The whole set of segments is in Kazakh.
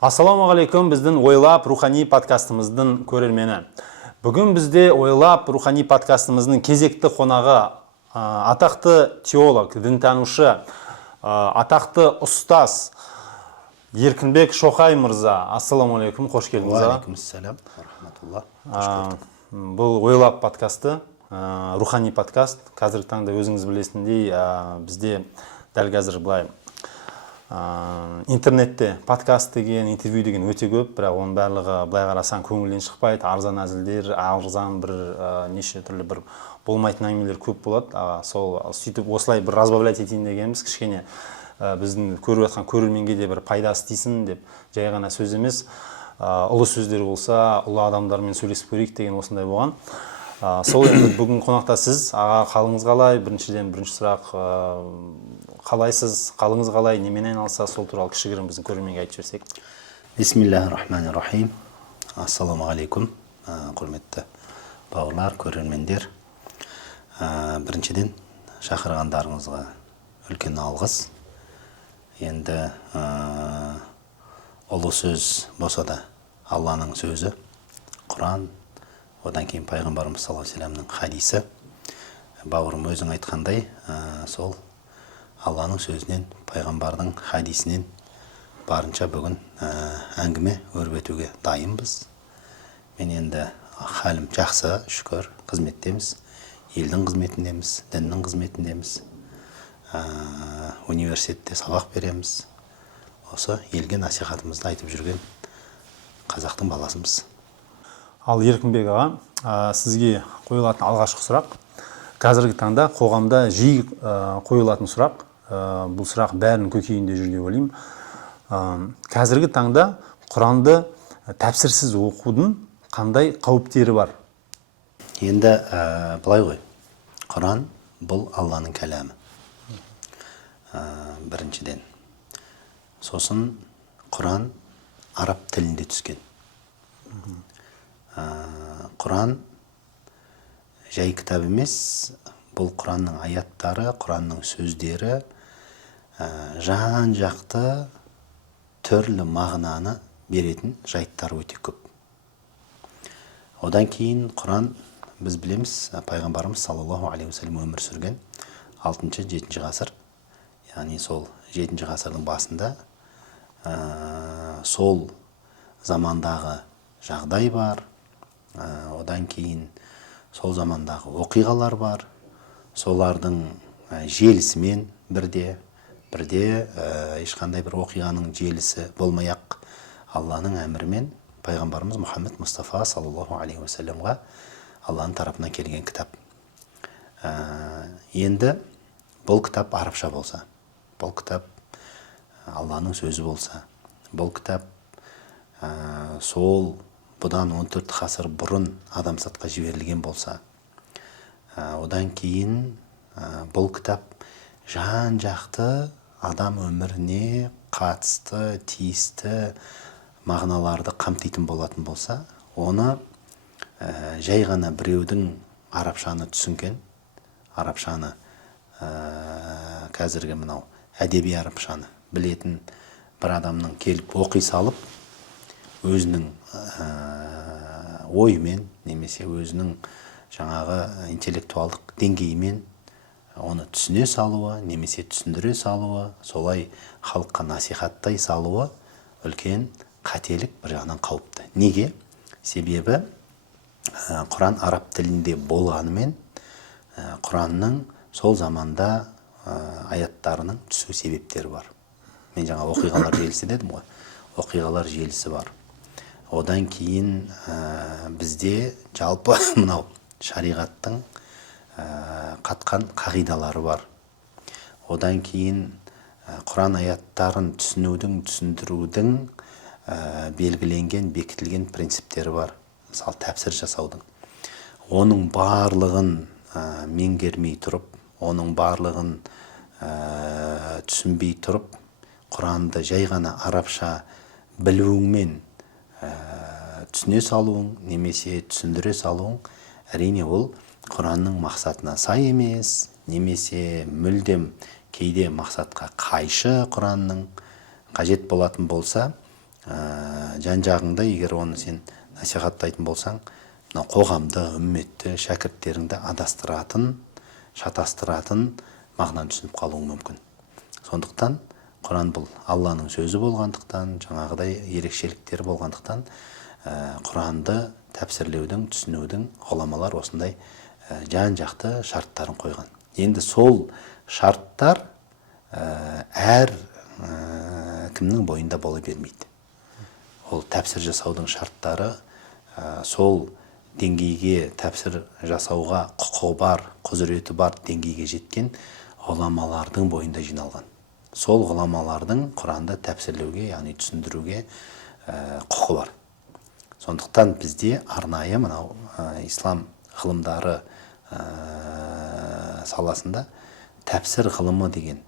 Ассаламағалейкум, біздің ойлап рухани подкастымыздың көрермені. Бүгін бізде ойлап рухани подкастымыздың кезекті қонағы атақты теолог, дінтанушы, атақты ұстаз Еркінбек Шоқай мырза. Ассаламағалейкум, қош келдіңіз. Уағалейкумассалам, рахматулла. Бұл ойлап подкасты, рухани подкаст. Қазіргі таңда өзіңіз білесіндей, бізде дәл қазір былай интернетте подкаст деген, интервью деген өте көп, бірақ оның барлығы былай қарасаң көңілден шықпайды. Арзан әзілдер, арзан бір неше түрлі бір болмайтын әңгімелер көп болады. Сол сөйтіп осылай бір разбавлять етейін дегеніміз, кішкене біздің көріп жатқан көрерменге де бір пайдасы тисін деп, жай ғана сөз емес, ұлы сөздер болса, ұлы адамдармен сөйлесіп көрейік деген осындай болған. Сол енді бүгін қонақта сіз, аға, қалыңыз қалай? Бірінші сұрақ, қалайсыз, қалыңыз қалай, немен айналыса, сол туралы кішігірім біздің көрерменге айтып жіберсек. Бисмиллахир-рахманир-рахим. Ассаламағалейкум, құрметті бауырлар, көрермендер. Біріншіден шақырғандарыңызға үлкен алғыс. Енді ұлы сөз болса да Алланың сөзі, Құран, одан кейін пайғамбарымыз саллаллаху алейхи ва саллямның хадисі. Бауырым өзің айтқандай, сол Алланың сөзінен, пайғамбардың хадисінен барынша бүгін әңгіме өрбітуге дайынбыз. Мен енді халім жақсы, шүкір, қызметтеміз, елдің қызметіндеміз, діннің қызметіндеміз, университетте сабақ береміз. Осы елге насихатымызды айтып жүрген қазақтың баласымыз. Ал Еркінбек аға, сізге қойылатын алғашқы сұрақ, қазіргі таңда қоғамда жиі қойылатын сұрақ, бұл сұрақ бәрінің көкейінде жүр деп ойлаймын. Қазіргі таңда Құранды тәпсірсіз оқудың қандай қауіптері бар? Енді былай ғой, Құран бұл Алланың кәләмі. Біріншіден. Сосын Құран араб тілінде түскен. Құран жай кітап емес, бұл Құранның аяттары, Құранның сөздері жан жақты түрлі мағынаны беретін жайттар өте көп. Одан кейін Құран, біз білеміз, пайғамбарымыз саллаллаху алейхи ва саллям өмір сүрген 6-7 ғасыр, яғни сол 7 ғасырдың басында сол замандағы жағдай бар, одан кейін сол замандағы оқиғалар бар, солардың желісімен бірде ешқандай бір оқиғаның желісі болмай-ақ Алланың әмірімен пайғамбарымыз Мұхаммед Мұстафа саллаллаху алейхи ва саллямға Алланың тарапынан келген кітап. Енді бұл кітап арабша болса, бұл кітап Алланың сөзі болса, бұл кітап сол бұдан 14 ғасыр бұрын адамзатқа жіберілген болса, одан кейін бұл кітап жан-жақты адам өміріне қатысты, тиісті мағыналарды қамтитын болатын болса, оны жай ғана біреудің арабшаны түсінген, арабшаны қазіргі мынау әдеби арабшаны білетін бір адамның келіп оқи салып, өзінің ойымен, немесе өзінің жаңағы интеллектуалдық деңгейімен оны түсіне салуы, немесе түсіндіре салуы, солай халыққа насихаттай салуы үлкен қателік, бір жағынан қауіпті. Неге? Себебі Құран араб тілінде болғанымен, Құранның сол заманда аяттарының түсу себептері бар. Мен жаңа оқиғалар желісі дедім ғой, оқиғалар желісі бар. Одан кейін бізде жалпы мынау шариғаттың қатқан қағидалары бар. Одан кейін Құран аяттарын түсіндірудің белгіленген, бекітілген принциптері бар. Мысалы, тәпсір жасаудың. Оның барлығын меңгермей тұрып, оның барлығын түсінбей тұрып, Құранды жай ғана арабша білуіңмен түсіне салуың, немесе түсіндіре салуың, әрине ол Құранның мақсатына сай емес, немесе мүлдем кейде мақсатқа қайшы Құранның қажет болатын болса, жан-жағыңда егер оны сен насихаттайтын болсаң, мына қоғамды, үмметті, шәкірттеріңді адастыратын, шатастыратын мағынаны түсініп қалуың мүмкін. Сондықтан Құран бұл Алланың сөзі болғандықтан, жаңағыдай ерекшеліктері болғандықтан, Құранды тәпсірлеудің, түсінудің ғұламалар осындай жан-жақты шарттарын қойған. Енді сол шарттар әр кімнің бойында бола бермейді. Ол тәпсір жасаудың шарттары сол деңгейге, тәпсір жасауға құқығы бар, құзыреті бар деңгейге жеткен ғұламалардың бойында жиналған. Сол ғұламалардың Құранды тәпсірлеуге, яғни түсіндіруге құқы бар. Сондықтан бізде арнайы мынау ислам ғылымдары саласында тәпсір ғылымы деген,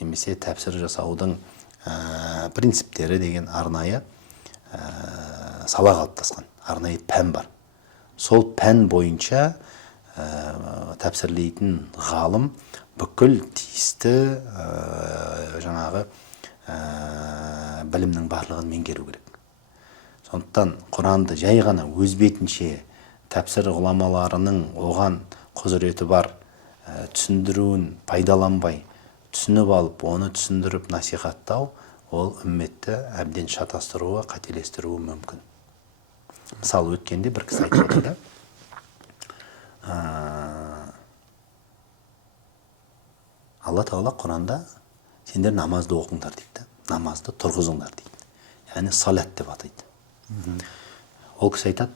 немесе тәпсір жасаудың принциптері деген арнайы сала қалыптасқан, арнайы пән бар. Сол пән бойынша тәпсірлейтін ғалым бүкіл тиісті жаңағы білімнің барлығын меңгеру керек. Сондықтан Құранды жай ғана өз бетінше тәпсір ғұламаларының оған құзыреті бар түсіндіруін пайдаланбай, түсініп алып, оны түсіндіріп насихаттау, ол үмметті әбден шатастыруы, қателестіруі мүмкін. Мысалы, өткенде бір кісі айтып отыр да, Алла Тағала Құранда сендер намазды оқыңдар дейді, намазды тұрғызыңдар дейді. Яғни салат деп атайды. Ол кісі айтады,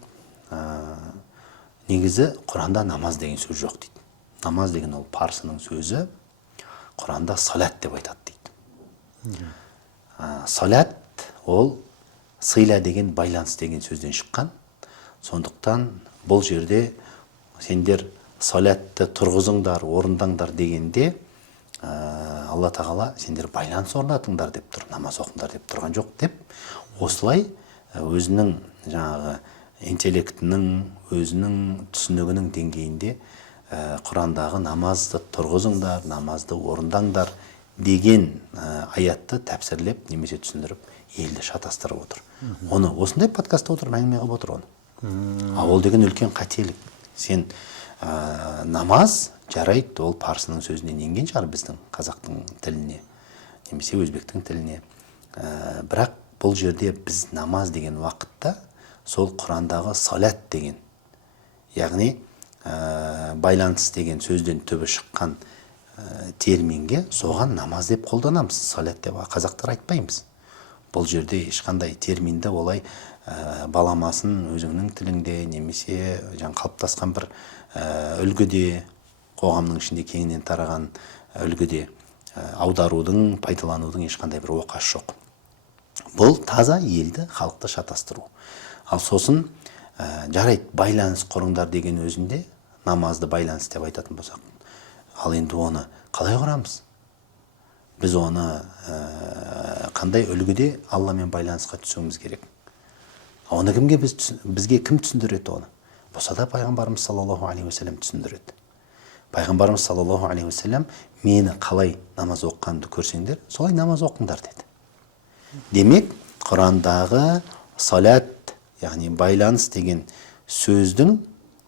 негізі Құранда намаз деген сөз жоқ дейді. Намаз деген ол парсының сөзі, Құранда салат деп айтады дейді. Салат ол сыйла деген байланыс деген сөзден шыққан. Сондықтан бұл жерде сендер салатты тұрғызыңдар, орындаңдар дегенде Алла Тағала сендер байланыс орнатыңдар деп тұр, намаз оқыңдар деп тұрған жоқ деп, осылай өзінің жаңағы интеллектінің, өзінің түсінігінің деңгейінде Құрандағы намазды тұрғызыңдар, намазды орындаңдар деген аятты тәпсірлеп, немесе түсіндіріп, елді шатастырып отыр. Оны осындай подкастта отырып әңгіме қылып отыр оны. Ол деген үлкен қателік. Сен намаз жарайды, ол парсының сөзінен енген шығар біздің қазақтың тіліне, немесе өзбектің тіліне. Бірақ бұл жерде біз намаз деген уақытта сол Құрандағы салат деген, яғни байланыс деген сөзден түбі шыққан терминге соған намаз деп қолданамыз, салат деп қазақтар айтпаймыз. Бұл жерде ешқандай терминді олай баламасын өзіңнің тіліңде, немесе қалыптасқан бір үлгіде, қоғамның ішінде кеңінен тараған үлгіде аударудың, пайдаланудың ешқандай бір оқасы жоқ. Бұл таза елді, халықты шатастыру. Ал сосын жарайды, байланыс құрыңдар деген өзінде, намазды байланыс деп айтатын болсақ, ал енді оны қалай құрамыз? Біз оны қандай үлгіде Алламен байланысқа түсуіміз керек? Оны бізге кім түсіндіреді оны? Болса да пайғамбарымыз саллаллаху алейхи уассалам түсіндіреді. Пайғамбарымыз саллаллаху алейхи уассалам мені қалай намаз оққанымды көрсеңдер, солай намаз оқыңдар деді. Демек, Құрандағы салат, яғни байланыс деген сөздің,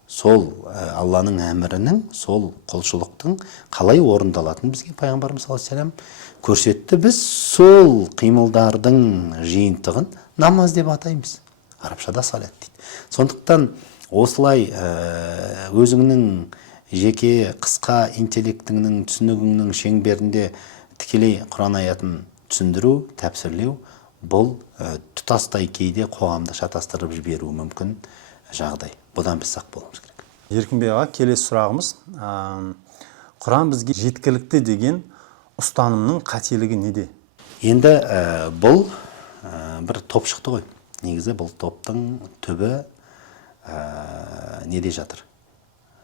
сол Алланың әмірінің, сол құлшылықтың қалай орындалатын бізге пайғамбарымыз саллаллаху алейхи уассалам көрсетті. Біз сол қимылдардың жиынтығын намаз деп атаймыз. Арабшада салат дейді. Сондықтан осылай өзіңнің жеке қысқа интеллектіңнің, түсінігіңнің шеңберінде тікелей Құран аятын түсіндіру, тәпсірлеу, бұл тұтастай кейде қоғамды шатастырып жіберуі мүмкін жағдай. Бұдан біз сақ болуымыз керек. Еркінбек аға, келесі сұрағымыз. Құран бізге жеткілікті деген ұстанымның қателігі неде? Енді бұл бір топ шықты ғой. Негізі бұл топтың түбі неде жатыр?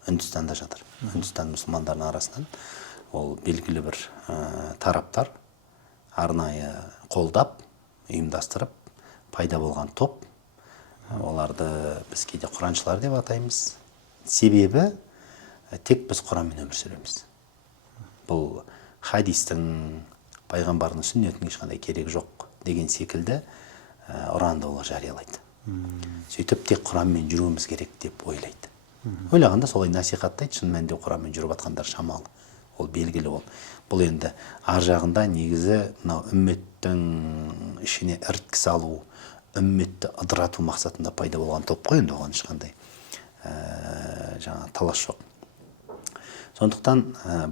Үндістанда жатыр. Үндістан мұсылмандарының арасынан ол белгілі бір тараптар арнайы қолдап, ұйымдастырып пайда болған топ. Оларды біз кейде құраншылар деп атаймыз. Себебі тек біз Құранмен өмір сүреміз. Бұл хадистің, пайғамбардың сүннетінің ешқандай керек жоқ деген секілді ұранды олар жариялайды. Сөйтіп тек Құранмен жүруіміз керек деп ойлайды. Ойлағанда солай насихаттайды, шын мәнінде Құранмен жүріп жатқандар шамалы. Ол белгілі ол. Бұл енді ар жағында негізі мынау үмметтің ішіне іріткі салу, үмметті ыдырату мақсатында пайда болған топ қой, енді оған ешқандай талас жоқ. Сондықтан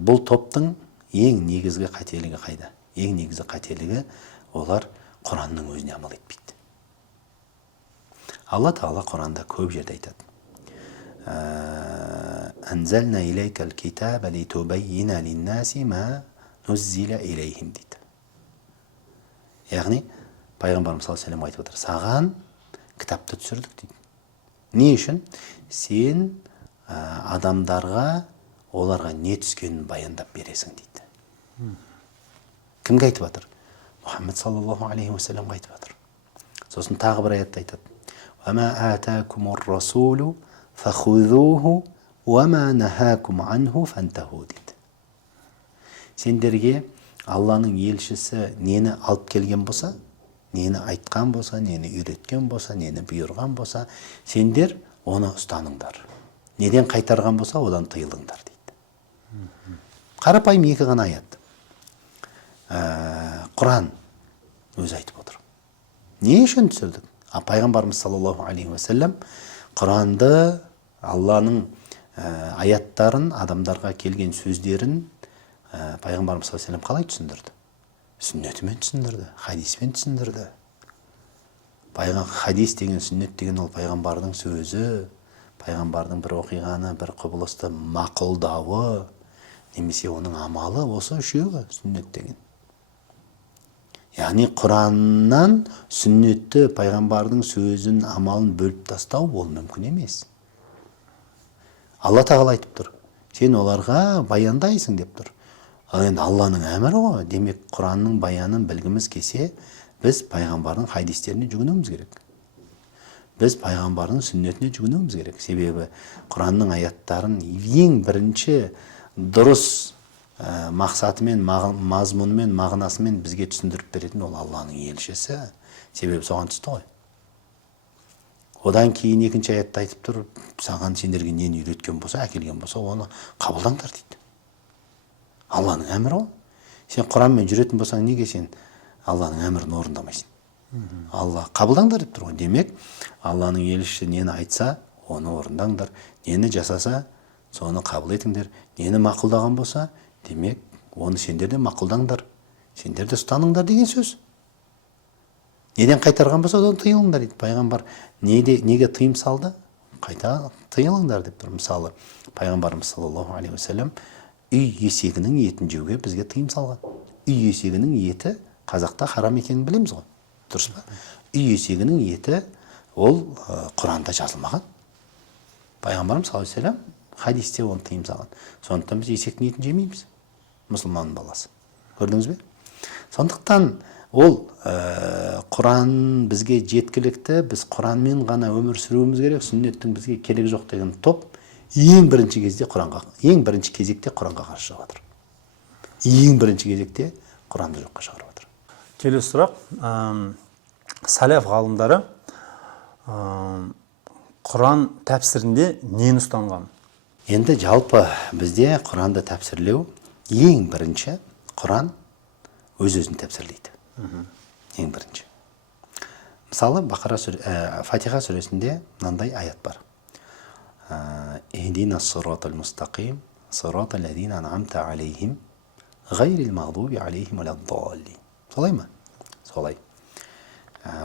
бұл топтың ең негізгі қателігі қайда? Ең негізгі қателігі олар Құранның өзіне амал етпейді. Алла Тағала Құранда көп жерде айтады. Анзална илейкал китаба литубаййина линнаси ма нуззила илейхим дейді. Яғни пайғамбарымыз саллаллаху алейхи айтып отыр, саған кітапты түсірдік дейді. Не үшін? Сен адамдарға оларға не түскенін баяндап бересің дейді. Кімге айтып жатыр? Мұхаммед саллаллаху алейхи уассаламға айтып жатыр. Сосын тағы бір аятта айтады. Вама атакумур расулу фахузуху вама нахакум анху фантаху дейді. Сендерге Алланың елшісі нені алып келген болса, нені айтқан болса, нені үйреткен болса, нені бұйырған болса, сендер оны ұстаныңдар. Неден қайтарған болса, одан тыйылыңдар дейді. Қарапайым екі ғана аят. Құран өзі айтып отыр. Не үшін түсірдік? Пайғамбарымыз саллаллаху алейхи уассалам Құранды, Алланың аяттарын, адамдарға келген сөздерін Пайғамбарымыз саллаллаху алейхи уассалам қалай түсіндірді? Сүннетімен түсіндірді, хадиспен түсіндірді. Хадис деген, сүннет деген ол пайғамбардың сөзі, пайғамбардың бір оқиғаны, бір құбылысты мақұлдауы, немесе оның амалы, осы үшеуі сүннет деген. Яғни Құраннан сүннетті, пайғамбардың сөзін, амалын бөліп тастау ол мүмкін емес. Алла Тағала айтып тұр, сен оларға баяндайсың деп тұр. Енді Алланың әмірі ғой. Демек Құранның баянын білгіміз келсе, біз пайғамбардың хадистеріне жүгінуіміз керек. Біз пайғамбардың сүннетіне жүгінуіміз керек. Себебі Құранның аяттарын ең бірінші дұрыс мақсатымен, мазмұнымен, мағынасымен бізге түсіндіріп беретін ол Алланың елшісі. Себебі соған түсті ғой. Одан кейін екінші аятта айтып тұр, саған сендерге нені үйреткен болса, әкелген болса, оны қабылдаңдар дейді. Алланың әмірі ғой. Сен Құранмен жүретін болсаң, неге сен Алланың әмірін орындамайсың? Алла қабылдаңдар деп тұр ғой. Демек, Алланың елшісі нені айтса, оны орындаңдар. Нені жасаса, соны қабыл етіңдер. Нені мақұлдаған болса, демек, оны сендер де мақұлдаңдар. Сендер де ұстаныңдар деген сөз. Неден қайтарған болса, одан тыйылыңдар дейді. Пайғамбар неге тыйым салды? Қайта тыйылыңдар деп тұр. Мысалы, пайғамбарымыз саллаллаху алейхи уассалам үй есегінің етін жеуге бізге тыйым салған. Үй есегінің еті қазақта харам екенін білеміз ғой. Дұрыс па? Үй есегінің еті ол Құранда жазылмаған. Пайғамбарымыз саллаллаху алейхи уассалам хадисте оны тыйым салған. Сондықтан біз есектің етін жемейміз. Мұсылманның баласы. Көрдіңіз бе? Сондықтан ол Құран бізге жеткілікті, біз Құранмен ғана өмір сүруіміз керек, сүннеттің бізге керегі жоқ деген топ ең бірінші кезекте Құранға қарсы шығып жатыр. Ең бірінші кезекте Құранды жоққа шығарып жатыр. Келесі сұрақ, салаф ғалымдары Құран тәпсірінде нені ұстанған? Енді жалпы бізде Құранды тәпсірлеу ең бірінші Құран өз-өзін тәпсірлейді. Ең бірінші. Мысалы, Фатиха сүресінде мынандай аят бар. Ихдина сиротал мустақим, сиротал лазина ан'амта алейхим, гайрил мағдуби алейхим валаддаллин. Солай ма? Солай.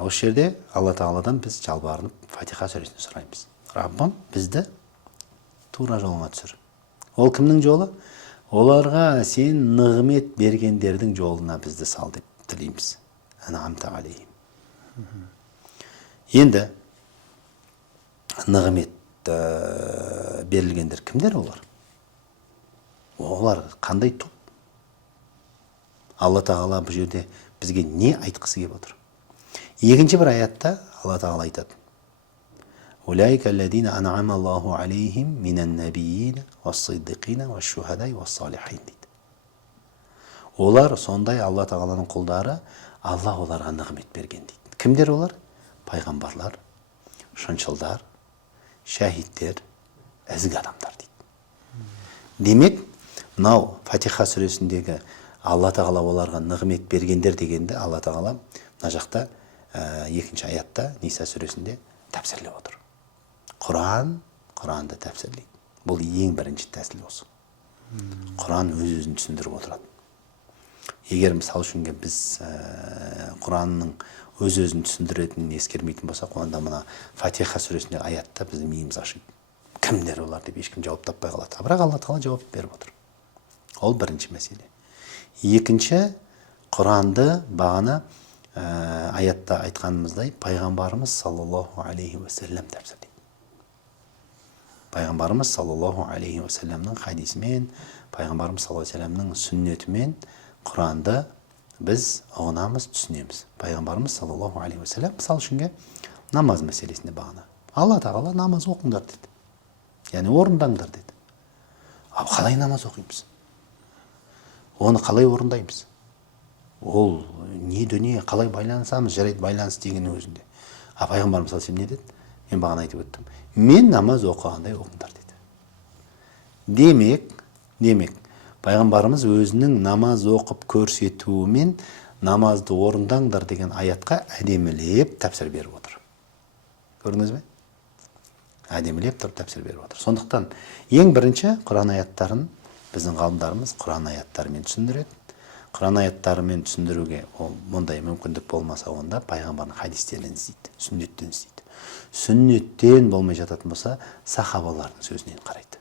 Осы жерде Алла Тағаладан біз жалбарынып Фатиха сүресінде сұраймыз. Раббым, бізді тура жолыңа түсір. Ол кімнің жолы? Оларға сен нығмет бергендердің жолына бізді сал деп тілейміз. Ан'амта алейхим. Енді нығмет берілгендер кімдер олар? Олар қандай топ? Алла Тағала бұл жерде бізге не айтқысы келіп отыр? Екінші бір аятта Алла Тағала айтады. Улайка аллазина ан'ама Аллаху алейхим минан набийин вас-сиддиқина ваш-шухадаи вас-салихин дейді. Олар сондай Алла Тағаланың құлдары, Алла оларға нығмет берген дейді. Кімдер олар? пайғамбарлар, шыншылдар, шәһидтер, ізгі адамдар дейді. Демек, мынау Фатиха сүресіндегі Алла тағала оларға нығмет бергендер дегенде Алла тағала мына жақта екінші аятта Ниса сүресінде тәпсірлеп отыр. Құранды тәпсірлейді. Бұл ең бірінші тәсіл осы. Құран өз-өзін түсіндіріп отырады. Егер мысалы үшін біз Құранның өз-өзін түсіндіретінін ескермейтін болсақ, онда мына Фатиха сүресіндегі аятта біздің миымыз ашиды. Кімдер олар деп ешкім жауап таппай қалады. Бірақ Алла тағала жауап беріп отыр. Ол бірінші мәселе. Екінші, Құранды бағана аятта айтқанымыздай пайғамбарымыз саллаллаху алейхи уассалам тәпсірлейді. Пайғамбарымыз саллаллаху алейхи уассаламның хадисімен, пайғамбарымыз саллаллаху алейхи уассаламның сүннетімен Құранды біз ұғынамыз, түсінеміз. Пайғамбарымыз саллаллаху алейхи уассалам мысал үшінге намаз мәселесінде бағана Алла тағала намаз оқыңдар деді. Яғни орындаңдар деді. Ал қалай намаз оқимыз? Оны қалай орындаймыз? Ол не дүние, қалай байланысамыз? Жарайды, байланыс деген өзінде. Пайғамбарымыз саллаллаху алейхи уассалам не деді? Мен бағана айтып өттім. Мен намаз оқығандай оқыңдар деді. Демек, пайғамбарымыз өзінің намаз оқып көрсетуімен намазды орындаңдар деген аятқа әдемілеп тәпсір беріп отыр. Көрдіңіз бе? Әдемілеп тұрып тәпсір беріп отыр. Сондықтан ең бірінші Құран аяттарын біздің ғалымдарымыз Құран аяттарымен түсіндіреді. Құран аяттарымен түсіндіруге мұндай мүмкіндік болмаса, онда пайғамбардың хадистерінен іздейді, сүннеттен іздейді. Сүннеттен болмай жататын болса, сахабалардың сөзінен қарайды.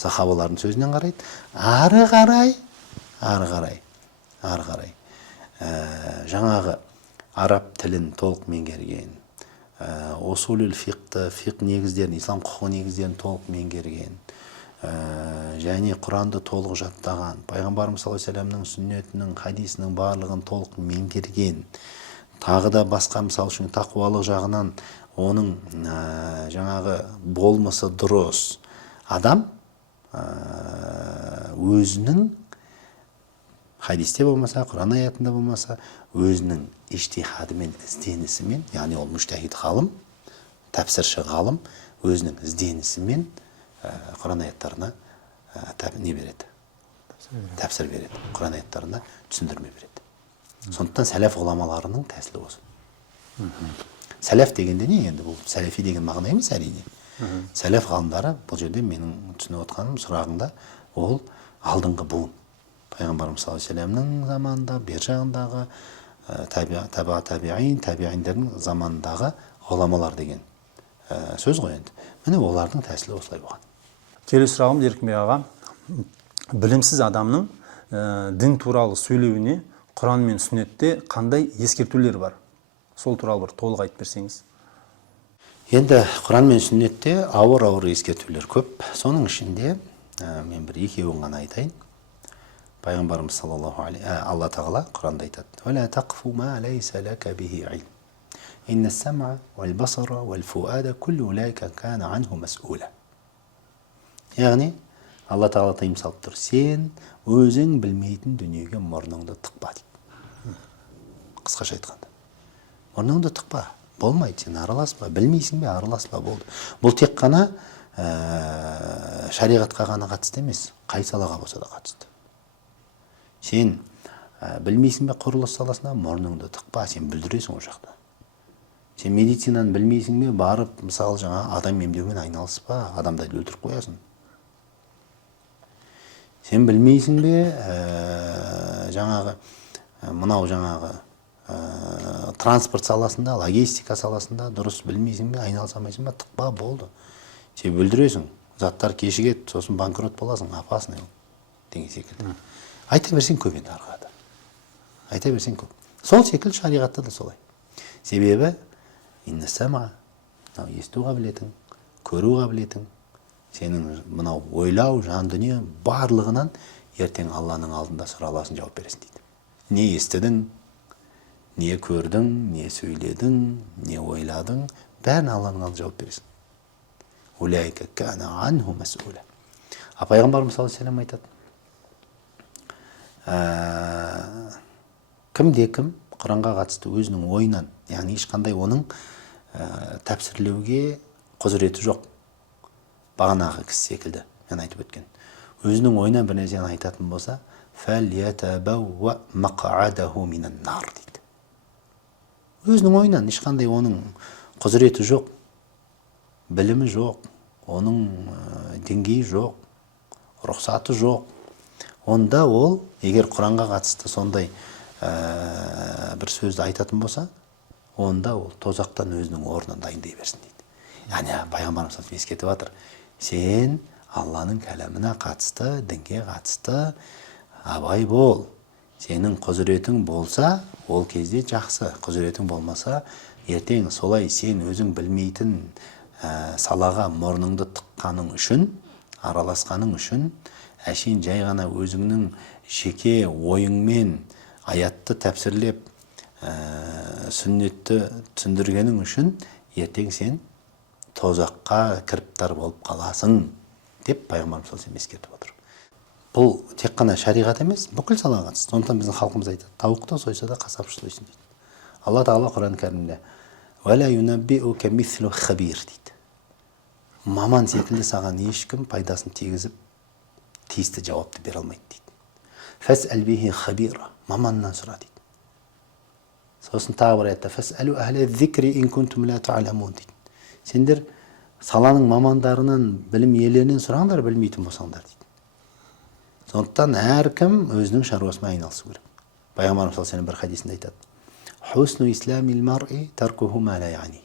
Сахабалардың сөзінен қарайды. Ары қарай жаңағы араб тілін толық меңгерген, усулул фиқты, фиқ негіздерін, ислам құқығы негіздерін толық меңгерген, және Құранды толық жаттаған, пайғамбарымыз саллаллаху алейхи уассаламның сүннетінің, хадисінің барлығын толық меңгерген, тағы да басқа мысал үшін тақуалық жағынан оның жаңағы болмысы дұрыс адам өзінің хадисте болмаса, Құран аятында болмаса, өзінің иштихадымен, ізденісімен, яғни ол мүжтәһид ғалым, тәпсірші ғалым, өзінің ізденісімен Құран аяттарына не береді? Тәпсір береді. Құран аяттарына түсіндірме береді. Сондықтан сәләф ғұламаларының тәсілі осы. Сәләф дегенде не енді? Бұл сәләфи деген мағына емес әрине. Сәләф ғалымдары, бұл жерде менің түсініп отқаным сұрағында, ол алдыңғы буын. Пайғамбарымыз саллаллаху алейхи уассаламның заманында, бер жағындағы табиғиндердің заманындағы ғұламалар деген сөз ғой енді. Міне олардың тәсілі осылай болған. Келесі сұрағым Еркінбек аға, білімсіз адамның дін туралы сөйлеуіне Құран мен сүннетте қандай ескертулер бар? Сол туралы бір толық айтып берсеңіз. Енді Құран мен сүннетте ауыр ескертулер көп. Соның ішінде мен бір екеуін ғана айтайын. Пайғамбарымыз саллаллаху алейхи Алла тағала Құранда айтады: "Вала тақфу ма лайса лака бихи илм. Инна сам'a вал басара вал фуада куллу улайка кана анху мас'ула." Яғни Алла тағала тыйым салып тұр: сен өзің білмейтін дүниеге мұрныңды тықпа дейді. Қысқаша айтқанда, мұрныңды тықпа, болмайды, сен араласпа, білмейсің бе, араласпа, болды. Бұл тек қана шариғатқа ғана қатысты емес, қай салаға болса да қатысты. Сен білмейсің бе құрылыс саласына, мұрныңды тықпа, сен бүлдіресің о жақта. Сен медицинаны білмейсің бе, барып мысалы жаңа адам емдеумен айналыспа, адамдарды өлтіріп қоясың. Сен білмейсің бе, транспорт саласында, логистика саласында дұрыс білмейсің бе, айналыса-алмайсың ба, тықпа, болды. Сен бүлдіресің, заттар кешігеді, сосын банкрот боласың, опасный деген секілді. Айта берсең көп енді арқада. Айта берсең көп. Сол секілді шариғатта да солай. Себебі, инна сам'a, есту қабілетің, көру қабілетің, сенің мынау ойлау, жан дүние барлығынан ертең Алланың алдында сұраласын, жауап бересің дейді. Не естідің, не көрдің, не сөйледің, не ойладың, бәрін Алланың алдында жауап бересің. Улайка кана анху мас'ула. Пайғамбарымыз саллаллаху алейхи уассалам айтады: кімде-кім Құранға қатысты өзінің ойынан, яғни ешқандай оның тәпсірлеуге құзыреті жоқ. Бағанағы кісі секілді мен айтып өткен. Өзінің ойынан бір нәрсені айтатын болса, فَلْيَتَبَوَّأْ مَقْعَدَهُ مِنَ النَّارِ дейді. Өзінің ойынан ешқандай оның құзыреті жоқ, білімі жоқ, оның деңгейі жоқ, рұқсаты жоқ. Онда ол, егер Құранға қатысты сондай бір сөзді айтатын болса, онда ол тозақтан өзінің орнын дайындай берсін дейді. Яғни пайғамбарымыз ескертіп жатыр. Сен Алланың кәләміне қатысты, дінге қатысты абай бол. Сенің құзыретің болса, ол кезде жақсы. Құзыретің болмаса, ертең солай сен өзің білмейтін салаға мұрныңды тыққаның үшін, араласқаның үшін, әшейін жай ғана өзіңнің жеке ойыңмен аятты тәпсірлеп, сүннетті түсіндіргенің үшін, ертең сен тозаққа кіріптар болып қаласың, деп пайғамбарымыз саллаллаху алейхи ескертіп отыр. Бұл тек қана шариғат емес, бүкіл салаға қатысты. Сондықтан біздің халқымыз айтады, тауықты сойса да қасапшы сойсын дейді. Алла тағала Құран кәрімде «Вәлә юнаббиука мислу хабир» дейді. Маман секілді саған ешкім пайдасын тигізіп, тиісті жауапты бере алмайды дейді. «Фәсәл бихи хабира» маманнан сұра дейді. Сосын тағы бір аятта «Фәсәлу әхлә зикри ин кунтум ла та'ламун» дейді. Сендер саланың мамандарынан, білім иелерінен сұраңдар, білмейтін болсаңдар дейді. Сондықтан әркім өзінің шаруасымен айналысу керек. Пайғамбарымыз саллаллаху алейхи бір хадисінде айтады: «Хусну исламил мар'i таркуху ма ла яни».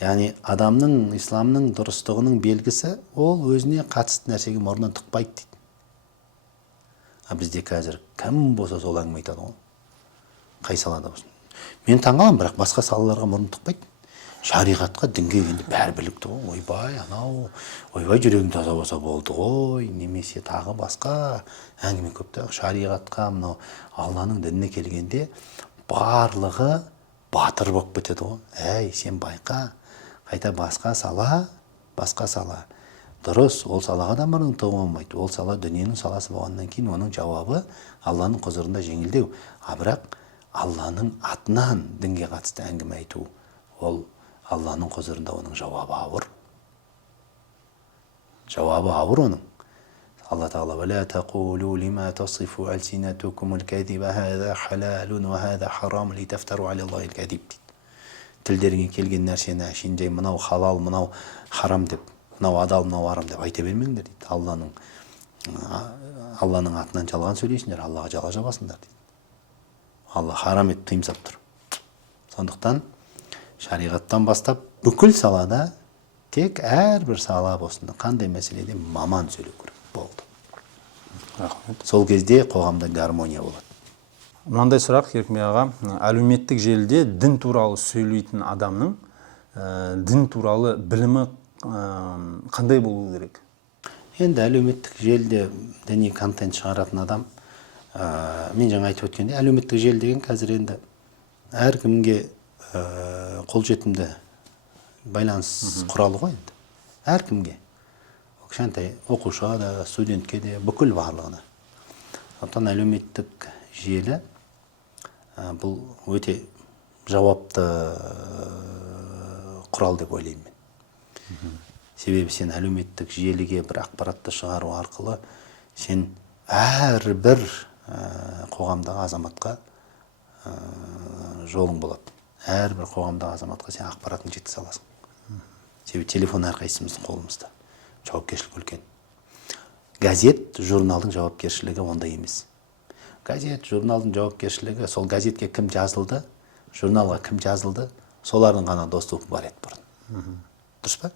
Яғни адамның, исламның дұрыстығының белгісі ол өзіне қатысты нәрсеге мұрнын тықпайды дейді. Бізде қазір кім болса сол әңгіме айтады ғой. Қай салада болсын. Мен таңғаламын, бірақ басқа салаларға мұрнын тықпайды. Шариғатқа, дінге енді бәрі білікті ғой. Ойбай, анау, ойбай жүрегің таза болса болды ғой, немесе тағы басқа әңгіме көп та. Шариғатқа, мынау Алланың дініне келгенде барлығы батыр болып кетеді ғой. Әй, сен байқа, қайта басқа сала. Дұрыс, ол салаға да мұрның тығып болмайды. Ол сала дүниенің саласы болғаннан кейін оның жауабы Алланың құзырында жеңілдеу. Бірақ Алланың атынан дінге қатысты әңгіме айту, ол Алланың құзырында оның жауабы ауыр. Жауабы ауыр оның. Алла Тағала «Вәлә тақулу лима тасифу әлсинатукумул кәзиба хәза халалун ва хәза харам литафтару алаллахил кәзиб» дейді. Тілдеріңе келген нәрсені әшейін жай мынау халал, мынау харам деп, мынау адал, мынау арам деп айта бермеңдер дейді. Алланың атынан жалған сөйлейсіңдер, Аллаға жала жабасыңдар дейді. Алла харам етіп тыйым салып тұр. Сондықтан шариғаттан бастап бүкіл салада, тек әрбір сала болсын, қандай мәселеде маман сөйлеу керек болды. Сол кезде қоғамда гармония болады. Мынандай сұрақ, Еркінбек аға, әлеуметтік желіде дін туралы сөйлейтін адамның дін туралы білімі қандай болу керек? Енді әлеуметтік желіде діни контент шығаратын адам, мен жаңа айтып өткенде, әлеуметтік желі деген қазір енді әркімге қолжетімді байланыс құралы ғой енді. Әркімге. Кішкентай оқушыға да, студентке де, бүкіл барлығына. Сондықтан әлеуметтік желі бұл өте жауапты құрал деп ойлаймын мен. Себебі сен әлеуметтік желіге бір ақпаратты шығару арқылы сен әрбір қоғамдағы азаматқа жолың болады. Әрбір қоғамдағы азаматқа сен ақпаратын жеткізе аласың. Себебі телефон әрқайсымыздың қолымызда. Жауапкершілік үлкен. Газет, журналдың жауапкершілігі ондай емес. Газет, журналдың жауапкершілігі, сол газетке кім жазылды, журналға кім жазылды, солардың ғана доступы бар еді бұрын. Дұрыс па?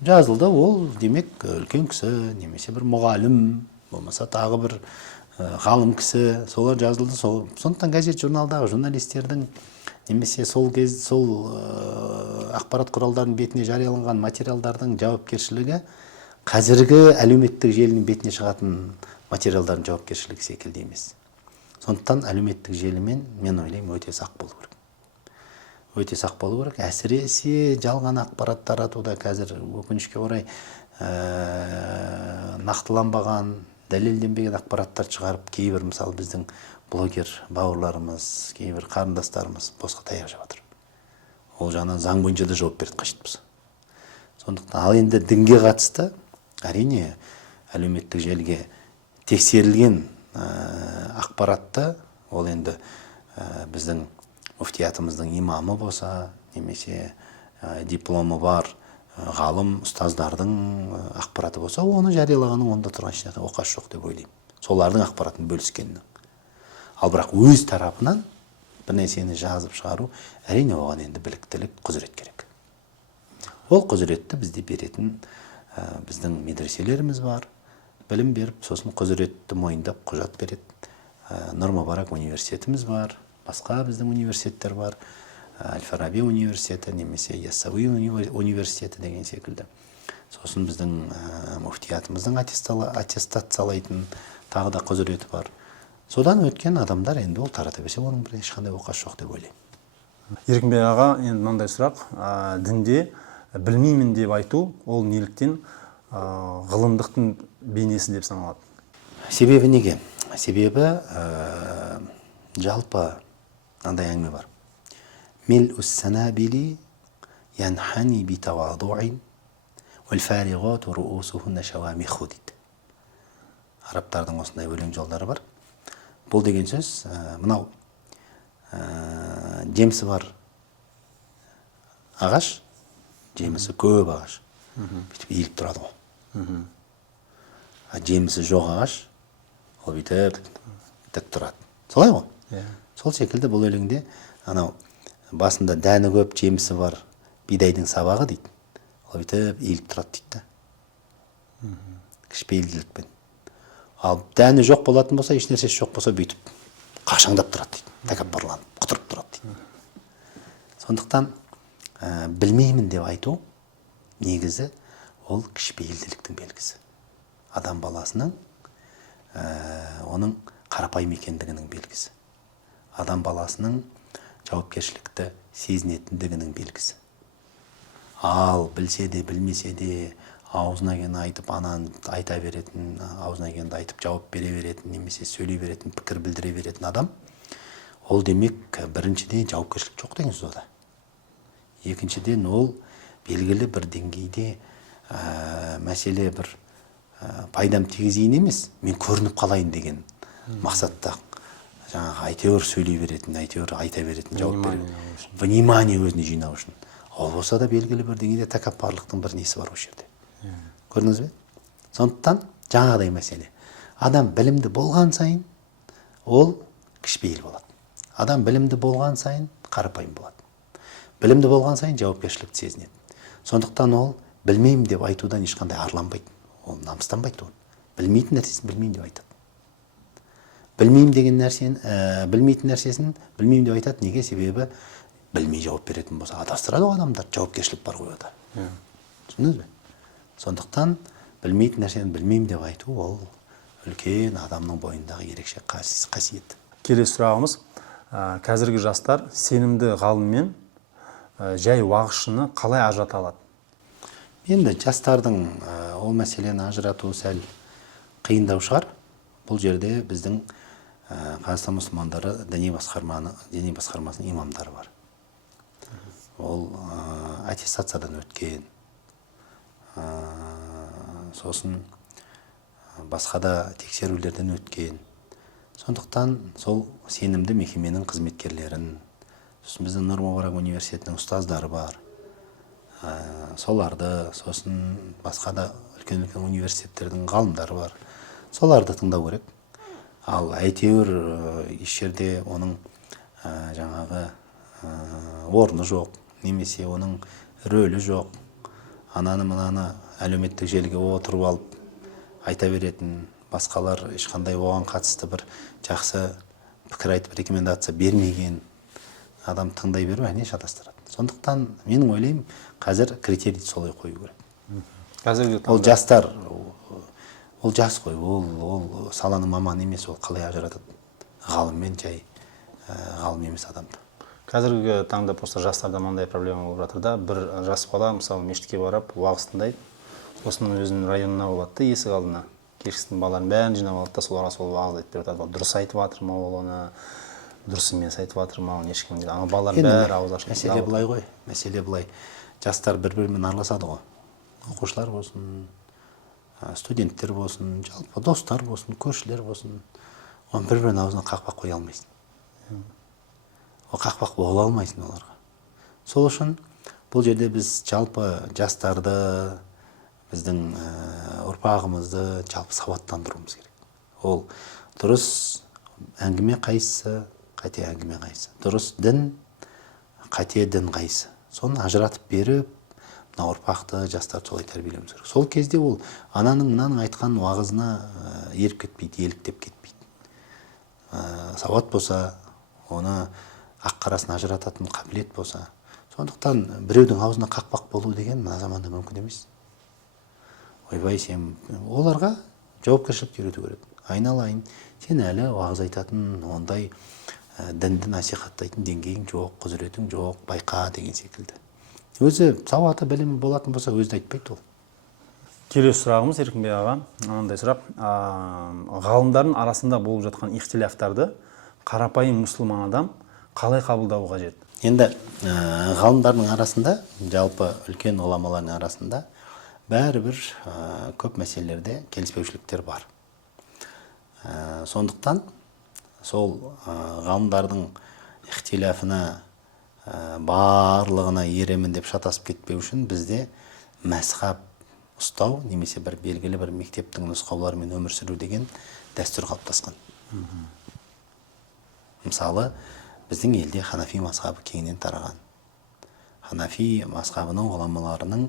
Жазылды, ол демек үлкен кісі, немесе бір мұғалім, болмаса тағы бір ғалым кісі, солар жазылды. Сондықтан газет, журналдағы журналистердің немесе сол ақпарат құралдарының бетіне жарияланған материалдардың жауапкершілігі қазіргі әлеуметтік желінің бетіне шығатын материалдардың жауапкершілігі секілді емес. Сондықтан әлеуметтік желімен мен ойлаймын өте сақ болу керек. Өте сақ болу керек. Әсіресе жалған ақпарат таратуда қазір өкінішке орай нақтыланбаған, дәлелденбеген ақпараттар шығарып, кейбір мысалы біздің блогер бауырларымыз, кейбір қарындастарымыз босқа таяқ жеп жатыр. Ол жағынан заң бойынша да жауап береді қажет болса. Сондықтан ал енді дінге қатысты әрине әлеуметтік желіге тексерілген ақпаратты ол енді біздің муфтиятымыздың имамы болса, немесе дипломы бар ғалым ұстаздардың ақпараты болса, оны жариялағанның онда тұрған ешқандай оқасы жоқ деп ойлаймын. Солардың ақпаратын бөліскеннің. Ал бірақ өз тарапынан бір нәрсені жазып шығару, әрине оған енді біліктілік, құзырет керек. Ол құзыретті бізде беретін біздің медреселеріміз бар, білім беріп, сосын құзыретті мойындап құжат береді. Нұр Мүбарак университетіміз бар, басқа біздің университеттер бар, Әл-Фараби университеті, немесе Яссауи университеті деген секілді. Сосын біздің муфтиятымыздың аттестациялайтын тағы да құзыреті бар. Содан өткен адамдар енді ол тарата берсе, оның бір ешқандай оқасы жоқ деп ойлаймын. Еркінбек аға, енді мынандай сұрақ, дінде білмеймін деп айту, ол неліктен ғылымдықтың бейнесі деп саналады? Себебі неге? Себебі жалпы мынандай әңгіме бар. Мил уссанабили янхани битавадуин валфаригату руусухунна шавамиху дейді. Арабтардың осындай өлең жолдары бар. Бұл деген сөз, мынау жемісі бар ағаш, жемісі көп ағаш, бүйтіп иіліп тұрады ғой. Жемісі жоқ ағаш, ол бүйтіп тік тұрады. Солай ғой? Сол секілді бұл өлеңде анау басында дәні көп, жемісі бар бидайдың сабағы дейді. Ол бүйтіп иіліп тұрады дейді. Кішіпейілділікпен. Ал дәні жоқ болатын болса, еш нәрсесі жоқ болса, бүйтіп қашаңдап тұрады дейді. Тәкаппарланып, құтырып тұрады дейді. Сондықтан білмеймін деп айту негізі ол кішіпейілділіктің белгісі. Адам баласының оның қарапайым екендігінің белгісі. Адам баласының жауапкершілікті сезінетіндігінің белгісі. Ал білсе де, білмесе де, аузына келгенді айтып, ананы айта беретін, аузына келгенді айтып жауап бере беретін, немесе сөйлей беретін, пікір білдіре беретін адам, ол демек біріншіден жауапкершілік жоқ деген сөз. Екіншіден ол белгілі бір деңгейде мәселе бір пайдам тигізейін емес, мен көрініп қалайын деген мақсатта жаңағы әйтеуір сөйлей беретін, әйтеуір айта беретін, жауап беретін, внимание өзіне жинау үшін. Ол болса да белгілі бір деңгейде тәкаппарлықтың бір несі бар осы жерде. Көрдіңіз бе? Сондықтан жаңағыдай мәселе. Адам білімді болған сайын ол кішіпейіл болады. Адам білімді болған сайын қарапайым болады. Білімді болған сайын жауапкершілікті сезінеді. Сондықтан ол білмеймін деп айтудан ешқандай арланбайды. Ол намыстанбайды. Білмейтін нәрсесін білмеймін деп айтады. Білмеймін деген нәрсені, білмейтін нәрсесін білмеймін деп айтады. Неге? Себебі білмей жауап беретін болса, адастырады ғой адамдар, жауапкершілік бар ғой ода. Түсіндіңіз бе? Сондықтан білмейтін нәрсені білмеймін деп айту ол үлкен адамның бойындағы ерекше қасиет. Келесі сұрағымыз, қазіргі жастар сенімді ғалым мен жай уағызшыны қалай ажырата алады? Енді жастардың ол мәселені ажырату сәл қиындау шығар. Бұл жерде біздің Қазақстан мұсылмандары діни басқармасының имамдары бар. Ол аттестациядан өткен, сосын басқа да тексерулерден өткен. Сондықтан сол сенімді мекеменің қызметкерлерін, сосын біздің Нұр Мүбарак университетінің ұстаздары бар, соларды, сосын басқа да үлкен-үлкен университеттердің ғалымдары бар. Соларды тыңдау керек. Ал әйтеуір еш жерде оның жаңағы орны жоқ, немесе оның рөлі жоқ. Ананы-мынаны әлеуметтік желіге отырып алып айта беретін, басқалар ешқандай оған қатысты бір жақсы пікір айтып рекомендация бермеген адам тыңдай беру әне шатастырады. Сондықтан менің ойлаймын, қазір критерийді солай қою керек. Ол жастар, ол жас қой, ол саланың маманы емес, ол қалай ажыратады ғалыммен жай ғалым емес адамды. Қазіргі таңда просто жастарда мынандай проблема болып жатыр да, бір жас бала мысалы мешітке барып уағыз тыңдайды, осының өзінің районына болады, есік алдына. кешкісін балалардың бәрін жинап алады да соларға сол уағыз айтып беріп жатады. Дұрыс айтып жатыр ма ол оны, дұрыс емес айтып жатыр ма оны ешкім дейді. Ана балалардың бәрі ауыз ашып. Мәселе былай ғой, мәселе былай. Жастар бір-бірімен араласады ғой. Оқушылар болсын, студенттер болсын, жалпы достар болсын, көршілер болсын. Оны бір-бірінің аузына қақпақ қоя алмайсың. Ол қақпақ бола алмайсың оларға. Сол үшін бұл жерде біз жалпы жастарды, біздің ұрпағымызды жалпы сауаттандыруымыз керек. Ол дұрыс әңгіме қайсысы, қате әңгіме қайсысы. Дұрыс дін, қате дін қайсысы. Соны ажыратып беріп, мына ұрпақты, жастарды солай тәрбиелеуіміз керек. Сол кезде ол ананың мынаның айтқан уағызына еріп кетпейді, еліктеп кетпейді. Сауат болса, оны ақ-қарасын ажырататын қабілет болса, сондықтан біреудің аузына қақпақ болу деген мына заманда мүмкін емес. Ойбай, сен оларға жауапкершілік үйрету керек. Айналайын, сен әлі уағыз айтатын, ондай дінді насихаттайтын деңгейің жоқ, құзыретің жоқ, байқа деген секілді. Өзі сауаты білімі болатын болса, өзі айтпайды ол. Келесі сұрағымыз Еркінбек аға, мынандай сұрақ. Ғалымдардың арасында болып жатқан ихтилафтарды қарапайым мұсылман адам қалай қабылдауы қажет? Енді ғалымдардың арасында, жалпы үлкен ғұламалардың арасында бәрібір көп мәселелерде келіспеушіліктер бар. Сондықтан сол ғалымдардың ихтилафына барлығына еремін деп шатасып кетпеу үшін бізде мәзһаб ұстау немесе бір белгілі бір мектептің нұсқауларымен өмір сүру деген дәстүр қалыптасқан. Мысалы, біздің елде Ханафи мазхабы кеңінен тараған. Ханафи мазхабының ғұламаларының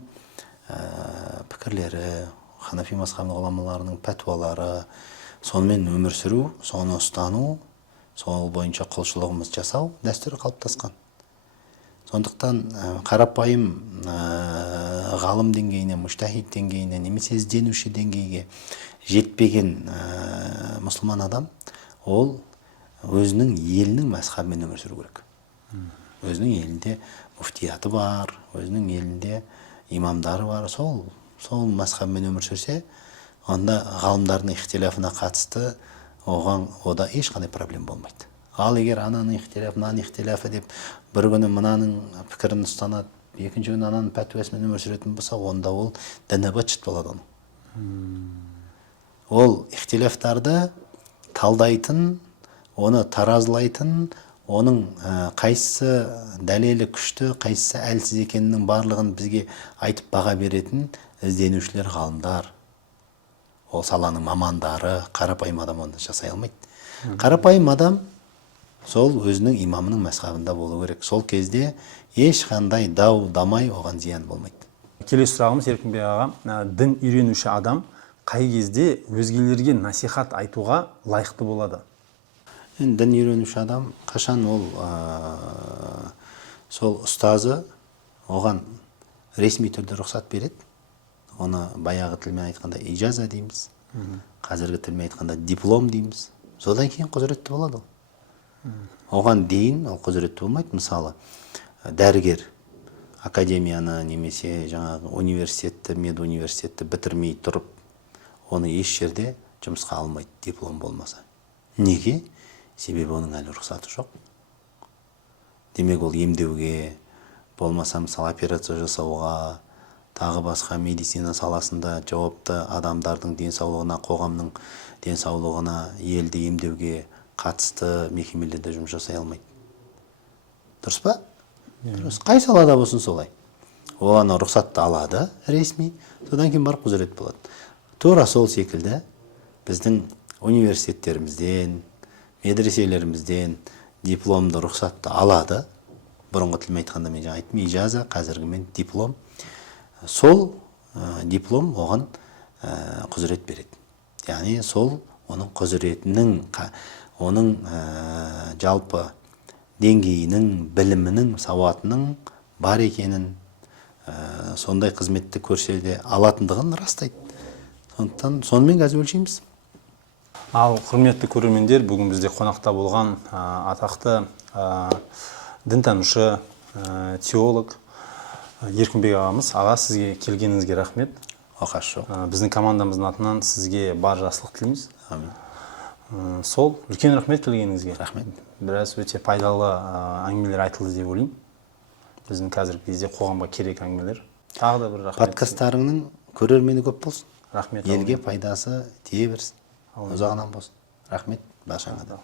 пікірлері, Ханафи мазхабының ғұламаларының пәтуалары, сонымен өмір сүру, соны ұстану, сол бойынша құлшылығымыз жасау дәстүрі қалыптасқан. Сондықтан қарапайым ғалым деңгейіне, муштахид деңгейіне, немесе ізденуші деңгейге жетпеген мұсылман адам, ол өзінің елінің мәзһабымен өмір сүру керек. Өзінің елінде муфтияты бар, өзінің елінде имамдары бар, сол мәзһабымен өмір сүрсе, онда ғалымдардың ихтилафына қатысты ода ешқандай проблем болмайды. Ал егер ананың ихтилафы, мынаның ихтилафы деп бір күні мынаның пікірін ұстанады, екінші күні ананың пәтуасымен өмір сүретін болса, онда ол діні быт-шыт болады оның. Ол ихтилафтарды талдайтын, оны таразылайтын, оның қайсысы дәлелі күшті, қайсысы әлсіз екенінің барлығын бізге айтып баға беретін ізденушілер, ғалымдар, ол саланың мамандары, қарапайым адам оны жасай алмайды. Қарапайым адам сол өзінің имамының мәзһабында болу керек. Сол кезде ешқандай дау дамай оған зиян болмайды. Келесі сұрағымыз Еркінбек аға, дін үйренуші адам қай кезде өзгелерге насихат айтуға лайықты болады? Енді дін үйренуші адам қашан ол сол ұстазы оған ресми түрде рұқсат береді. Оны баяғы тілмен айтқанда ижаза дейміз. Қазіргі тілмен айтқанда диплом дейміз. Содан кейін құзыретті болады ол. Оған дейін ол құзыретті болмайды. Мысалы, дәрігер академияны немесе жаңағы университетті, медуниверситетті бітірмей тұрып, оны еш жерде жұмысқа алмайды, диплом болмаса. Неге? Себебі оның әлі рұқсаты жоқ. Демек ол емдеуге, болмаса мысалы операция жасауға, тағы басқа медицина саласында жауапты адамдардың денсаулығына, қоғамның денсаулығына, елді емдеуге қатысты мекемелерде жұмыс жасай алмайды. Дұрыс па? Дұрыс. Қай салада болсын солай. Ол ана рұқсатты алады ресми, содан кейін барып құзырет болады. Тура сол секілді біздің университеттерімізден, медреселерімізден дипломды рұқсатты алады. Бұрынғы тілмен айтқанда мен жаңа айттым, ижаза, қазіргімен диплом. Сол диплом оған құзырет береді. Яғни сол оның құзыретінің, оның жалпы деңгейінің, білімінің, сауатының бар екенін, сондай қызметті көрсете алатындығын растайды. Сондықтан сонымен қазір өлшейміз. Ал құрметті көрермендер, бүгін бізде қонақта болған атақты дінтанушы, теолог Еркінбек ағамыз. Аға, сізге келгеніңізге рахмет. оқасы жоқ. Біздің командамыздың атынан сізге бар жақсылық тілейміз. Амин. Сол, үлкен рахмет келгеніңізге. Рахмет. Біраз өте пайдалы әңгімелер айтылды деп ойлаймын. Біздің қазіргі кезде қоғамға керек әңгімелер. Тағы да бір рахмет. Подкасттарыңның көрермені көп болсын. Рахмет. Елге пайдасы тие берсін. Ұзағынан болсын. Рахмет баршаңа да.